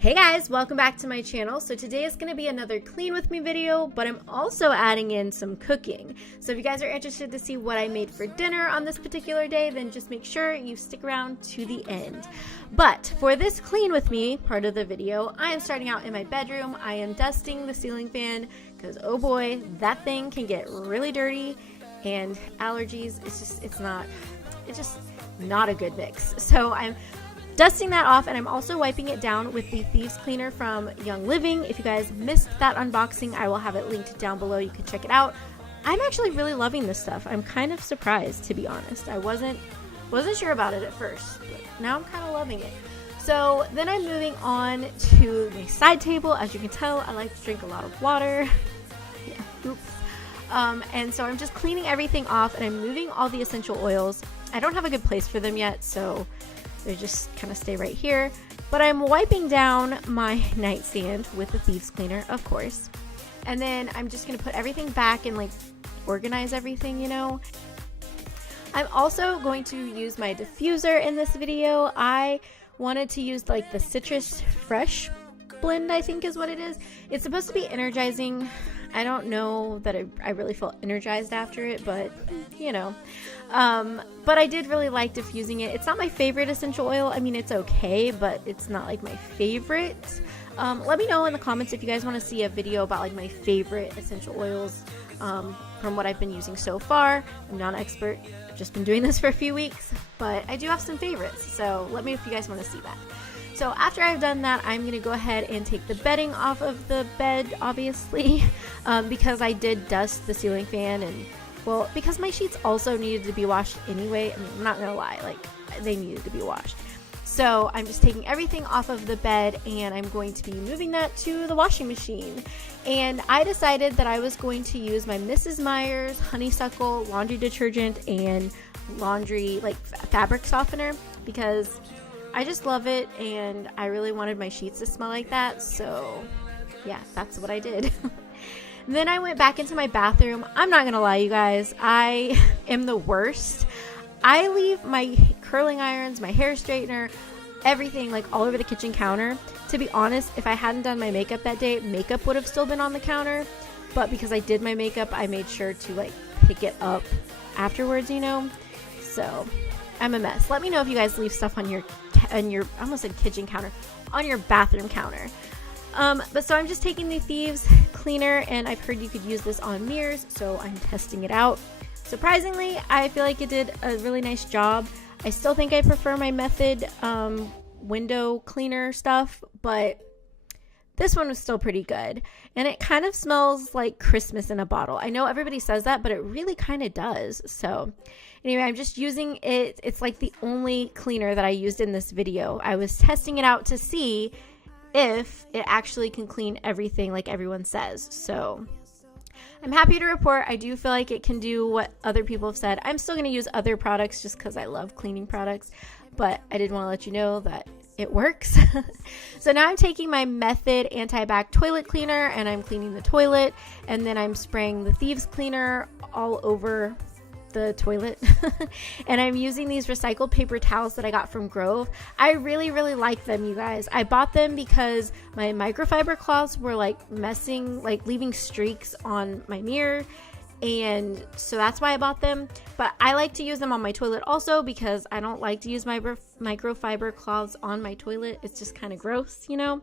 Hey guys, welcome back to my channel. So today is going to be another clean with me video, but I'm also adding in some cooking. So if you guys are interested to see what I made for dinner on this particular day, then just make sure you stick around to the end. But for this clean with me part of the video, I am starting out in my bedroom. I am dusting the ceiling fan because oh boy, that thing can get really dirty, and allergies, it's just not a good mix. So I'm dusting that off, and I'm also wiping it down with the Thieves Cleaner from Young Living. If you guys missed that unboxing, I will have it linked down below. You can check it out. I'm actually really loving this stuff. I'm kind of surprised, to be honest. I wasn't sure about it at first, but now I'm kind of loving it. So then I'm moving on to my side table. As you can tell, I like to drink a lot of water. Yeah, oops. And so I'm just cleaning everything off, and I'm moving all the essential oils. I don't have a good place for them yet, so they just kind of stay right here. But I'm wiping down my nightstand with the Thieves Cleaner, of course. And then I'm just going to put everything back and like organize everything, you know. I'm also going to use my diffuser in this video. I wanted to use like the Citrus Fresh blend, I think is what it is. It's supposed to be energizing. I don't know that I really felt energized after it, but you know. But I did really like diffusing it. It's not my favorite essential oil. I mean, it's okay, but it's not like my favorite. Let me know in the comments if you guys want to see a video about like my favorite essential oils from what I've been using so far. I'm not an expert. I've just been doing this for a few weeks, but I do have some favorites. So let me know if you guys want to see that. So after I've done that, I'm going to go ahead and take the bedding off of the bed, obviously, because I did dust the ceiling fan, and well, because my sheets also needed to be washed anyway. I mean, I'm not going to lie, like they needed to be washed. So I'm just taking everything off of the bed, and I'm going to be moving that to the washing machine. And I decided that I was going to use my Mrs. Meyer's honeysuckle laundry detergent and laundry like fabric softener, because I just love it, and I really wanted my sheets to smell like that, so yeah, that's what I did. Then I went back into my bathroom. I'm not gonna lie, you guys, I am the worst. I leave my curling irons, my hair straightener, everything like all over the kitchen counter. To be honest, if I hadn't done my makeup that day, makeup would have still been on the counter, but because I did my makeup, I made sure to like pick it up afterwards, you know, so I'm a mess. Let me know if you guys leave stuff on your I almost said kitchen counter, on your bathroom counter. But so I'm just taking the Thieves Cleaner, and I've heard you could use this on mirrors, so I'm testing it out. Surprisingly, I feel like it did a really nice job. I still think I prefer my Method window cleaner stuff, but this one was still pretty good. And it kind of smells like Christmas in a bottle. I know everybody says that, but it really kind of does. So anyway, I'm just using it. It's like the only cleaner that I used in this video. I was testing it out to see if it actually can clean everything like everyone says. So I'm happy to report I do feel like it can do what other people have said. I'm still going to use other products just because I love cleaning products, but I did want to let you know that it works. So now I'm taking my Method anti-bac toilet cleaner, and I'm cleaning the toilet, and then I'm spraying the Thieves Cleaner all over the toilet. And I'm using these recycled paper towels that I got from Grove. I really like them, you guys. I bought them because my microfiber cloths were like messing, like leaving streaks on my mirror, and so that's why I bought them. But I like to use them on my toilet also because I don't like to use my microfiber cloths on my toilet. It's just kind of gross, you know.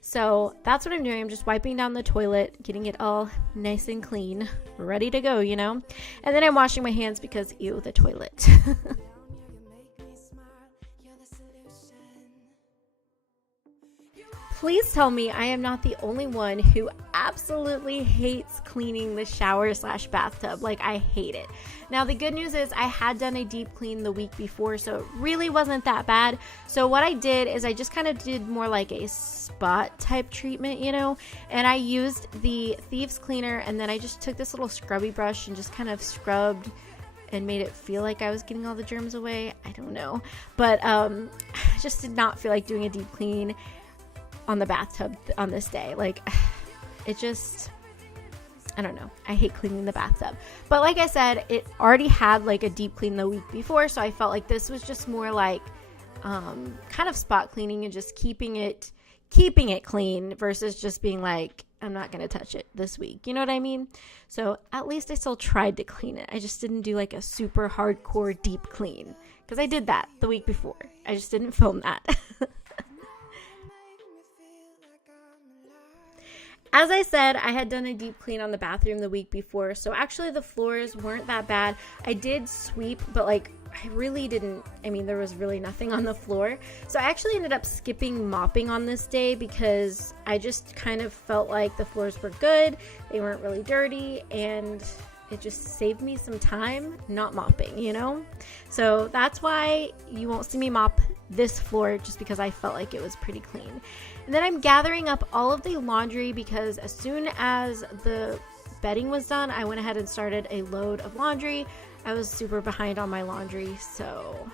So that's what I'm doing. I'm just wiping down the toilet, getting it all nice and clean, ready to go, you know. And then I'm washing my hands because ew, the toilet. Please tell me I am not the only one who absolutely hates cleaning the shower/bathtub. Like, I hate it. Now, the good news is I had done a deep clean the week before, so it really wasn't that bad. So what I did is I just kind of did more like a spot type treatment, you know, and I used the Thieves Cleaner, and then I just took this little scrubby brush and just kind of scrubbed and made it feel like I was getting all the germs away. I don't know, but I just did not feel like doing a deep clean on the bathtub on this day. Like, it just, I don't know. I hate cleaning the bathtub. But like I said, it already had like a deep clean the week before, so I felt like this was just more like kind of spot cleaning and just keeping it keeping it clean versus just being like, I'm not going to touch it this week. You know what I mean? So at least I still tried to clean it. I just didn't do like a super hardcore deep clean, because I did that the week before. I just didn't film that. As I said, I had done a deep clean on the bathroom the week before, so actually the floors weren't that bad. I did sweep, but like I really didn't, there was really nothing on the floor. So I actually ended up skipping mopping on this day because I just kind of felt like the floors were good, they weren't really dirty, and it just saved me some time not mopping, you know? So that's why you won't see me mop this floor, just because I felt like it was pretty clean. And then I'm gathering up all of the laundry because as soon as the bedding was done, I went ahead and started a load of laundry. I was super behind on my laundry, so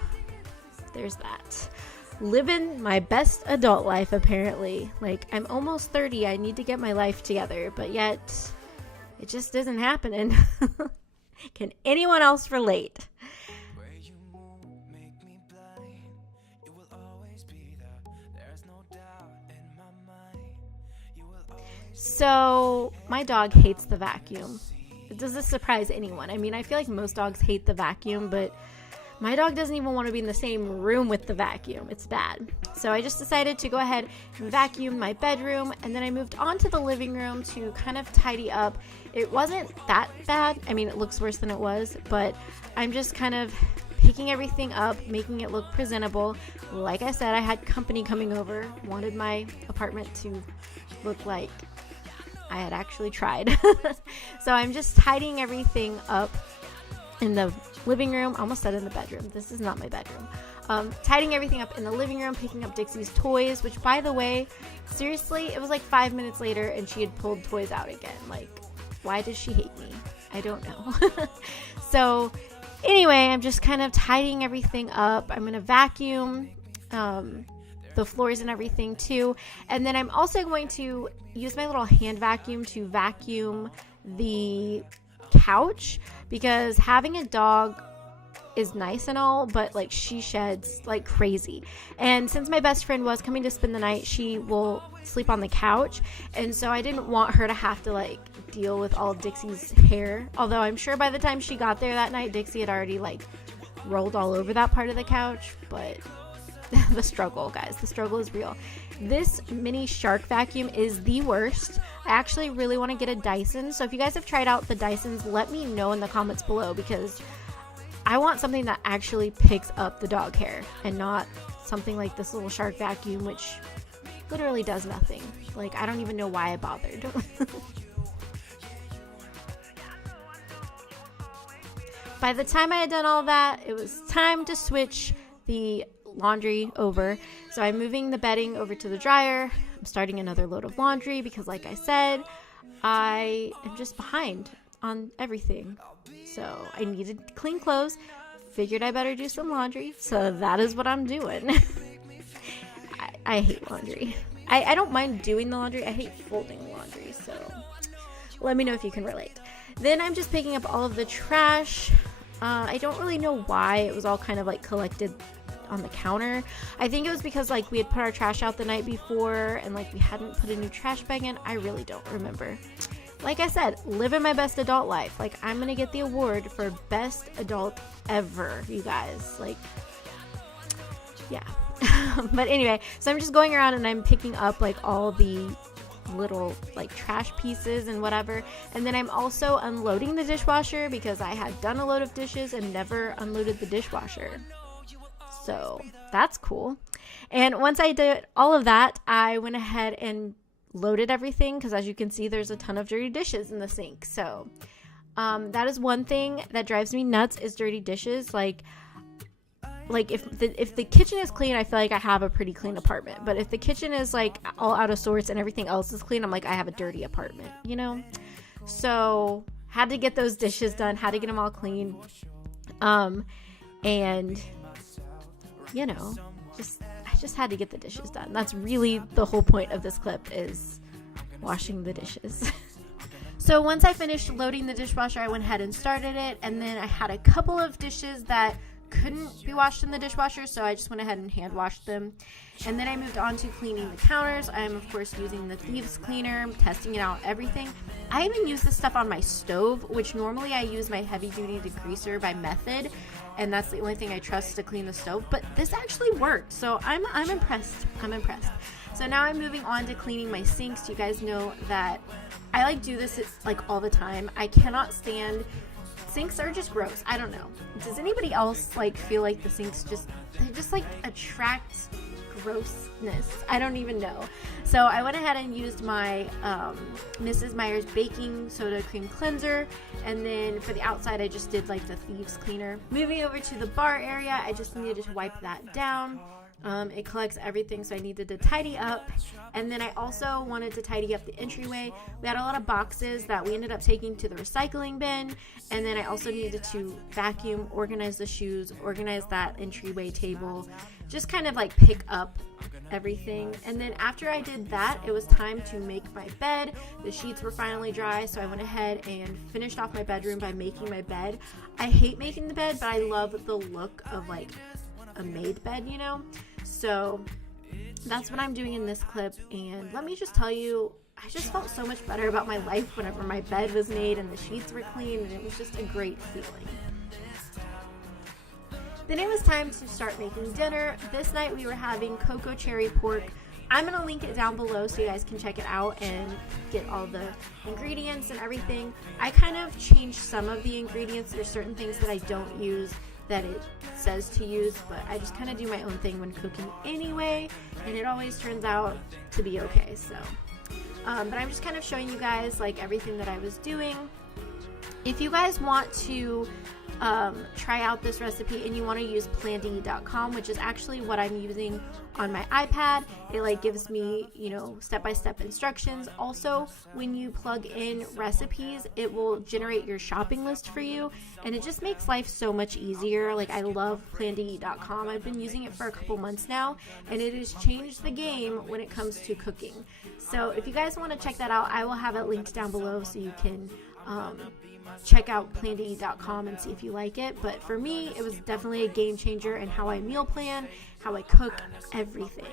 there's that. Living my best adult life, apparently. Like, I'm almost 30, I need to get my life together, but yet it just isn't happening. Can anyone else relate? So, my dog hates the vacuum. Does this surprise anyone? I feel like most dogs hate the vacuum, but my dog doesn't even want to be in the same room with the vacuum. It's bad. So I just decided to go ahead and vacuum my bedroom, and then I moved on to the living room to kind of tidy up. It wasn't that bad. It looks worse than it was, but I'm just kind of picking everything up, making it look presentable. Like I said, I had company coming over, wanted my apartment to look like I had actually tried. So I'm just tidying everything up in the living room. I almost said in the bedroom. This is not my bedroom. Tidying everything up in the living room, picking up Dixie's toys, which, by the way, seriously, it was like 5 minutes later and she had pulled toys out again. Like, why does she hate me? I don't know. So anyway, I'm just kind of tidying everything up. I'm going to vacuum the floors and everything too. And then I'm also going to use my little hand vacuum to vacuum the couch, because having a dog is nice and all, but like she sheds like crazy. And since my best friend was coming to spend the night, she will sleep on the couch, and so I didn't want her to have to like deal with all of Dixie's hair. Although I'm sure by the time she got there that night, Dixie had already like rolled all over that part of the couch. But the struggle, guys, the struggle is real. This mini shark vacuum is the worst. I actually really want to get a Dyson, so if you guys have tried out the Dysons, let me know in the comments below, because I want something that actually picks up the dog hair and not something like this little shark vacuum, which literally does nothing. Like, I don't even know why I bothered. By the time I had done all that, it was time to switch the laundry over. So I'm moving the bedding over to the dryer. I'm starting another load of laundry because, like I said, I am just behind on everything. So I needed clean clothes. Figured I better do some laundry. So that is what I'm doing. I hate laundry. I don't mind doing the laundry. I hate folding laundry. So let me know if you can relate. Then I'm just picking up all of the trash. I don't really know why it was all kind of like collected on the counter. I think it was because like we had put our trash out the night before and like we hadn't put a new trash bag in. I really don't remember. Like I said, living my best adult life. Like, I'm gonna get the award for best adult ever, you guys. Like, yeah. But anyway, so I'm just going around and I'm picking up like all the little like trash pieces and whatever, and then I'm also unloading the dishwasher because I had done a load of dishes and never unloaded the dishwasher. So that's cool. And once I did all of that, I went ahead and loaded everything, because as you can see, there's a ton of dirty dishes in the sink. So that is one thing that drives me nuts, is dirty dishes. Like if the kitchen is clean, I feel like I have a pretty clean apartment. But if the kitchen is like all out of sorts and everything else is clean, I'm like, I have a dirty apartment, you know? So had to get those dishes done, had to get them all clean. And you know, I just had to get the dishes done. That's really the whole point of this clip, is washing the dishes. So once I finished loading the dishwasher, I went ahead and started it, and then I had a couple of dishes that couldn't be washed in the dishwasher, so I just went ahead and hand washed them. And then I moved on to cleaning the counters. I am, of course, using the thieves cleaner, testing it out, everything. I even use this stuff on my stove, which normally I use my heavy duty degreaser by Method, and that's the only thing I trust to clean the stove, but this actually worked, so I'm impressed. So now I'm moving on to cleaning my sinks. You guys know that I like do this like all the time. I cannot stand sinks are just gross. I don't know. Does anybody else like feel like the sinks they just like attract grossness? I don't even know. So I went ahead and used my Mrs. Meyer's baking soda cream cleanser, and then for the outside I just did like the thieves cleaner. Moving over to the bar area, I just needed to wipe that down. It collects everything, so I needed to tidy up. And then I also wanted to tidy up the entryway. We had a lot of boxes that we ended up taking to the recycling bin, and then I also needed to vacuum, organize the shoes, organize that entryway table, just kind of like pick up everything. And then after I did that, it was time to make my bed. The sheets were finally dry, so I went ahead and finished off my bedroom by making my bed. I hate making the bed, but I love the look of like a made bed, you know? So that's what I'm doing in this clip, and let me just tell you, I just felt so much better about my life whenever my bed was made and the sheets were clean, and it was just a great feeling. Then it was time to start making dinner. This night we were having cocoa cherry pork. I'm going to link it down below so you guys can check it out and get all the ingredients and everything. I kind of changed some of the ingredients. There's certain things that I don't use that it says to use, but I just kind of do my own thing when cooking anyway, and it always turns out to be okay. So but I'm just kind of showing you guys like everything that I was doing. If you guys want to try out this recipe and you want to use planned.com, which is actually what I'm using on my iPad, it like gives me, you know, step-by-step instructions. Also, when you plug in recipes, it will generate your shopping list for you, and it just makes life so much easier. Like, I love planned.com. I've been using it for a couple months now, and it has changed the game when it comes to cooking. So if you guys want to check that out, I will have it linked down below so you can check out planned.com and see if you like it. But for me, it was definitely a game changer in how I meal plan, how I cook, everything.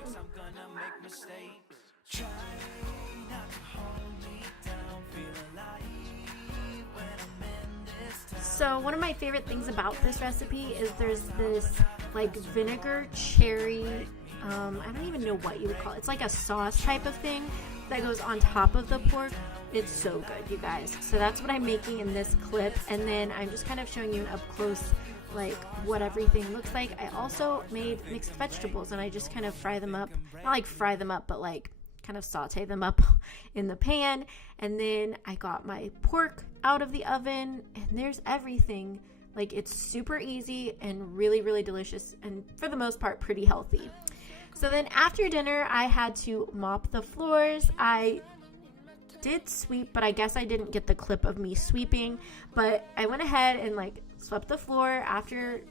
So one of my favorite things about this recipe is there's this like vinegar cherry, I don't even know what you would call it. It's like a sauce type of thing that goes on top of the pork. It's so good, you guys. So that's what I'm making in this clip, and then I'm just kind of showing you an up close like what everything looks like. I also made mixed vegetables, and I just kind of fry them up, not like fry them up, but like kind of saute them up in the pan. And then I got my pork out of the oven, and there's everything. Like, it's super easy and really, really delicious, and for the most part pretty healthy. So then after dinner, I had to mop the floors. I did sweep, but I guess I didn't get the clip of me sweeping, but I went ahead and like swept the floor after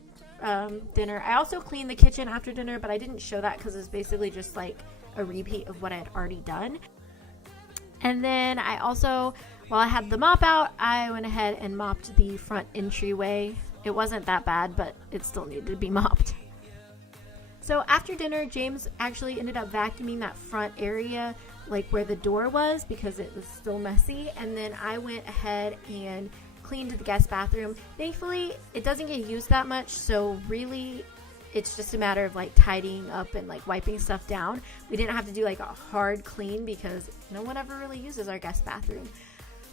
dinner. I also cleaned the kitchen after dinner, but I didn't show that because it's basically just like a repeat of what I had already done. And then I also, while I had the mop out, I went ahead and mopped the front entryway. It wasn't that bad, but it still needed to be mopped. So after dinner, James actually ended up vacuuming that front area, like where the door was, because it was still messy. And then I went ahead and cleaned the guest bathroom. Thankfully, it doesn't get used that much, so really it's just a matter of like tidying up and like wiping stuff down. We didn't have to do like a hard clean because no one ever really uses our guest bathroom.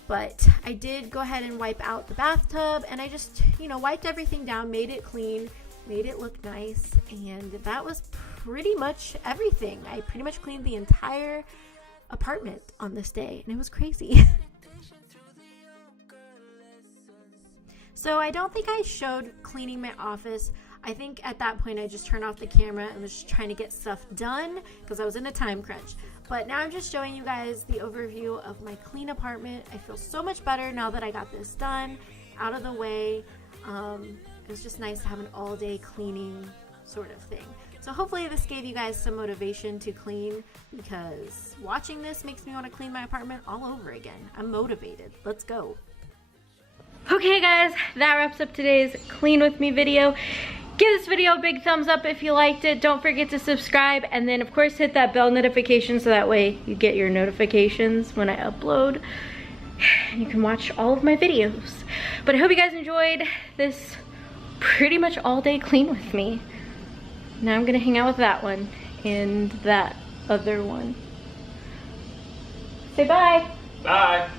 But I did go ahead and wipe out the bathtub, and I just, you know, wiped everything down, made it clean, made it look nice, and that was pretty much everything. I pretty much cleaned the entire apartment on this day, and it was crazy. So I don't think I showed cleaning my office. I think at that point I just turned off the camera and was just trying to get stuff done because I was in a time crunch. But now I'm just showing you guys the overview of my clean apartment. I feel so much better now that I got this done, out of the way. It was just nice to have an all-day cleaning sort of thing. So hopefully this gave you guys some motivation to clean, because watching this makes me want to clean my apartment all over again. I'm motivated. Let's go. Okay guys, that wraps up today's Clean With Me video. Give this video a big thumbs up if you liked it. Don't forget to subscribe, and then of course hit that bell notification so that way you get your notifications when I upload. And you can watch all of my videos. But I hope you guys enjoyed this pretty much all day clean with me. Now I'm gonna hang out with that one and that other one. Say bye. Bye.